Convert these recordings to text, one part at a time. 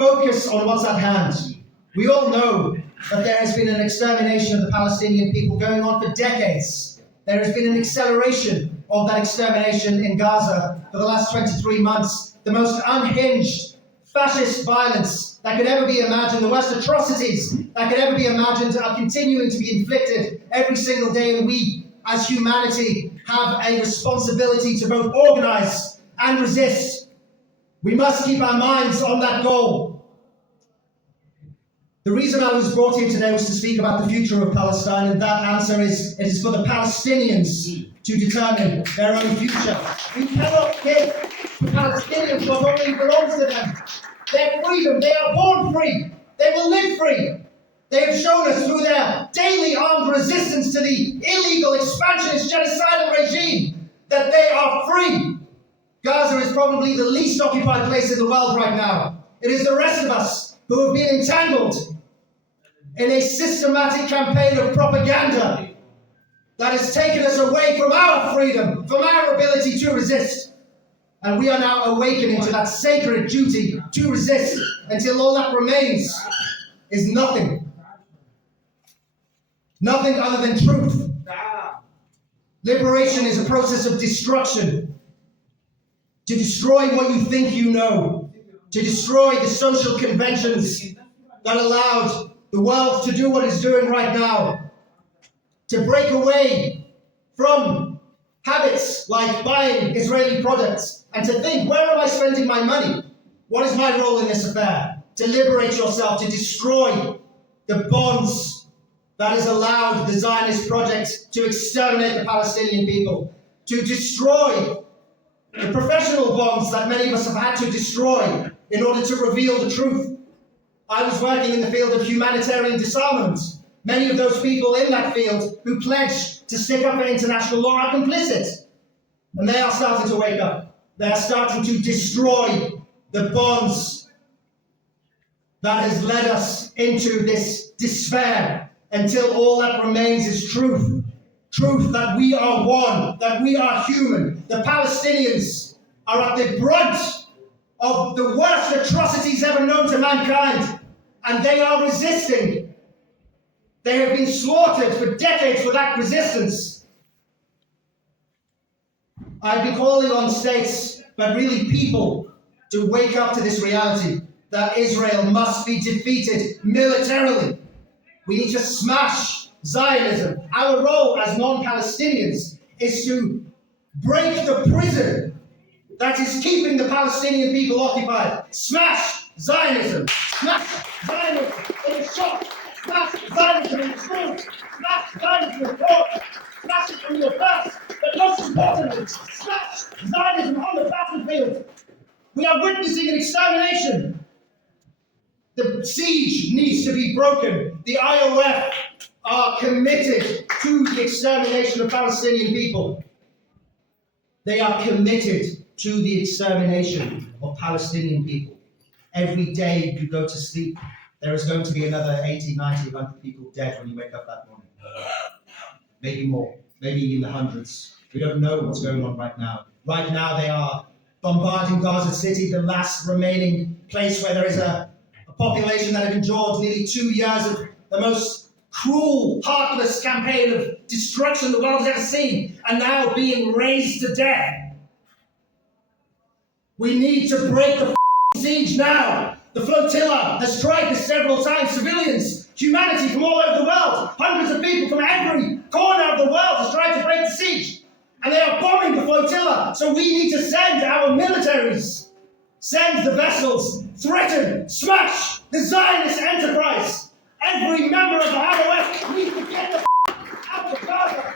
focus on what's at hand. We all know that there has been an extermination of the Palestinian people going on for decades. There has been an acceleration of that extermination in Gaza for the last 23 months. The most unhinged fascist violence that could ever be imagined, the worst atrocities that could ever be imagined are continuing to be inflicted every single day, and we, as humanity, have a responsibility to both organize and resist. We must keep our minds on that goal. The reason I was brought here today was to speak about the future of Palestine, and that answer is, it is for the Palestinians to determine their own future. We cannot give the Palestinians what only belongs to them. Their freedom, they are born free. They will live free. They have shown us through their daily armed resistance to the illegal, expansionist, genocidal regime that they are free. Gaza is probably the least occupied place in the world right now. It is the rest of us who have been entangled in a systematic campaign of propaganda that has taken us away from our freedom, from our ability to resist. And we are now awakening to that sacred duty to resist until all that remains is nothing. Nothing other than truth. Liberation is a process of destruction. To destroy what you think you know. To destroy the social conventions that allowed the world to do what it's doing right now. To break away from habits like buying Israeli products and to think, where am I spending my money? What is my role in this affair? To liberate yourself, to destroy the bonds that has allowed the Zionist project to exterminate the Palestinian people, to destroy the professional bonds that many of us have had to destroy in order to reveal the truth. I was working in the field of humanitarian disarmament. Many of those people in that field who pledged to stick up for international law are complicit. And they are starting to wake up. They are starting to destroy the bonds that has led us into this despair until all that remains is truth. Truth that we are one, that we are human. The Palestinians are at the brunt of the worst atrocities ever known to mankind, and they are resisting. They have been slaughtered for decades for that resistance. I've been calling on states, but really people, to wake up to this reality that Israel must be defeated militarily. We need to smash Zionism. Our role as non-Palestinians is to break the prison that is keeping the Palestinian people occupied. Smash Zionism. Smash Zionism in the shop. Smash Zionism in the schools. Smash Zionism in court. Smash it from your past. But most importantly, smash Zionism on the battlefield. We are witnessing an extermination. The siege needs to be broken. The IOF are committed to the extermination of Palestinian people. They are committed to the extermination of Palestinian people. Every day you go to sleep, there is going to be another 80, 90, 100 people dead when you wake up that morning. Maybe more, maybe in the hundreds. We don't know what's going on right now. Right now they are bombarding Gaza City, the last remaining place where there is a population that have endured nearly 2 years of the most cruel, heartless campaign of destruction the world has ever seen, and now being razed to death. We need to break the siege now. The flotilla has tried this several times. Civilians, humanity from all over the world, hundreds of people from every corner of the world has tried to break the siege. And they are bombing the flotilla. So we need to send our militaries, send the vessels, threaten, smash the Zionist enterprise. Every member of the IOF needs to get the out of Gaza.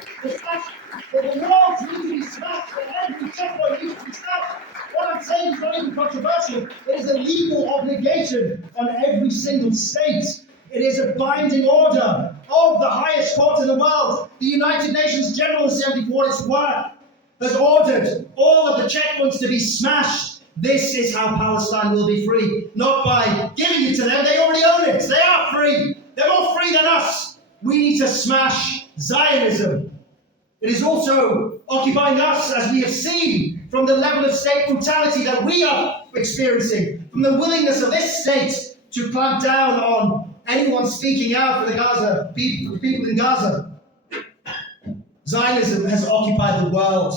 The walls need to be smashed, and every checkpoint needs to be smashed. What I'm saying is not even controversial. It is a legal obligation on every single state. It is a binding order of the highest court in the world. The United Nations General Assembly, for what it's worth, has ordered all of the checkpoints to be smashed. This is how Palestine will be free. Not by giving it to them. They already own it. They are free. They're more free than us. We need to smash Zionism. It is also occupying us, as we have seen, from the level of state brutality that we are experiencing. from the willingness of this state to clamp down on anyone speaking out for the people in Gaza. Zionism has occupied the world.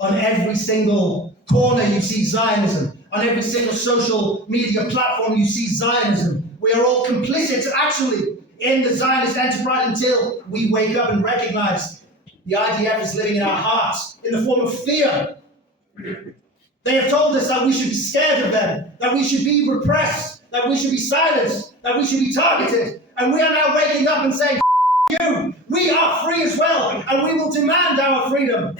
On every single corner you see Zionism. On every single social media platform you see Zionism. We are all complicit, actually, in the Zionist enterprise until we wake up and recognize the IDF is living in our hearts in the form of fear. They have told us that we should be scared of them, that we should be repressed, that we should be silenced, that we should be targeted. And we are now waking up and saying, you, we are free as well, and we will demand our freedom.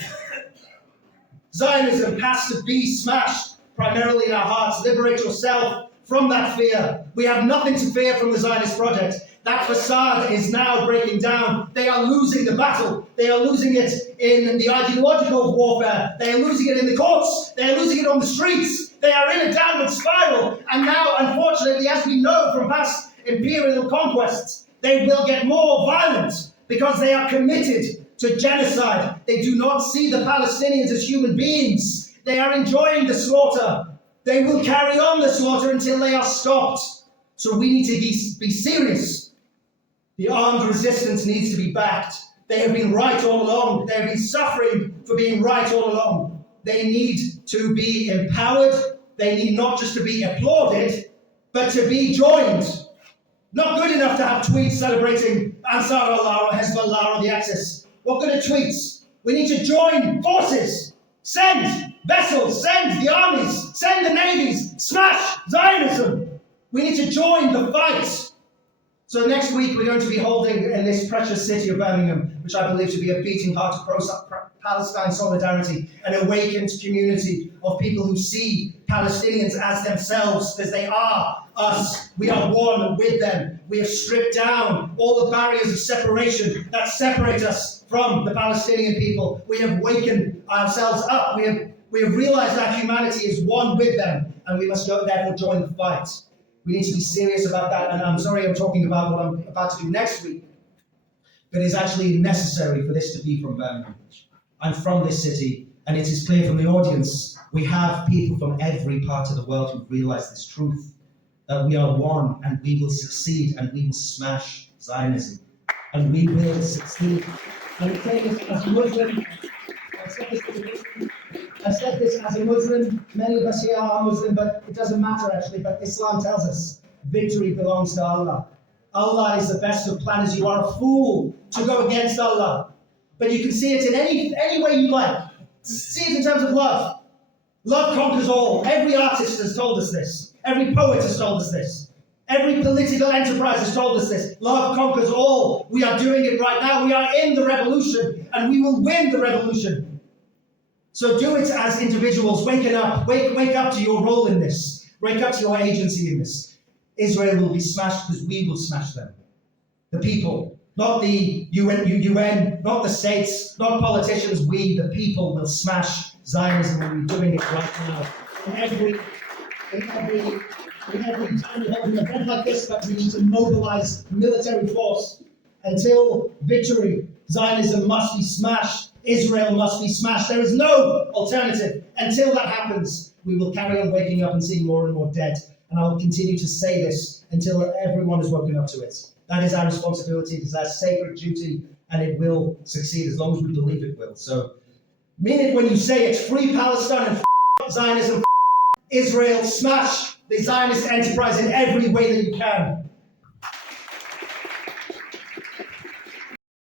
Zionism has to be smashed, primarily in our hearts. Liberate yourself from that fear. We have nothing to fear from the Zionist project. That facade is now breaking down. They are losing the battle. They are losing it in the ideological warfare. They are losing it in the courts. They are losing it on the streets. They are in a downward spiral. And now, unfortunately, as we know from past imperial conquests, they will get more violent because they are committed to genocide. They do not see the Palestinians as human beings. They are enjoying the slaughter. They will carry on the slaughter until they are stopped. So we need to be serious. The armed resistance needs to be backed. They have been right all along. They have been suffering for being right all along. They need to be empowered. They need not just to be applauded, but to be joined. Not good enough to have tweets celebrating Ansar Allah or Hezbollah or the Axis. What good are tweets? We need to join forces. Send vessels, send the armies, send the navies, smash Zionism. We need to join the fight. So next week we're going to be holding in this precious city of Birmingham, which I believe to be a beating heart of Palestine solidarity, an awakened community of people who see Palestinians as themselves, as they are us. We are one with them. We have stripped down all the barriers of separation that separate us from the Palestinian people. We have wakened ourselves up. We have realized that humanity is one with them, and we must therefore join the fight. We need to be serious about that, and I'm sorry I'm talking about what I'm about to do next week, but it's actually necessary for this to be from Birmingham. I'm from this city, and it is clear from the audience, we have people from every part of the world who realize this truth, that we are one, and we will succeed, and we will smash Zionism, and we will succeed. I'm saying this as a Muslim. I said this as a Muslim. Many of us here are Muslim, but it doesn't matter actually. But Islam tells us victory belongs to Allah. Allah is the best of planners. You are a fool to go against Allah. But you can see it in any way you like. See it in terms of love. Love conquers all. Every artist has told us this. Every poet has told us this. Every political enterprise has told us this. Love conquers all. We are doing it right now. We are in the revolution, and we will win the revolution. So do it as individuals. Wake up to your role in this. Wake up to your agency in this. Israel will be smashed because we will smash them. The people, not the UN, not the states, not politicians. We, the people, will smash Zionism, and we're doing it right now. In every time we have an event like this, but we need to mobilize military force. Until victory, Zionism must be smashed. Israel must be smashed. There is no alternative. Until that happens, we will carry on waking up and seeing more and more dead. And I will continue to say this until everyone is woken up to it. That is our responsibility. It is our sacred duty, and it will succeed as long as we believe it will. So, mean it when you say it. Free Palestine and Zionism. Israel. Smash the Zionist enterprise in every way that you can.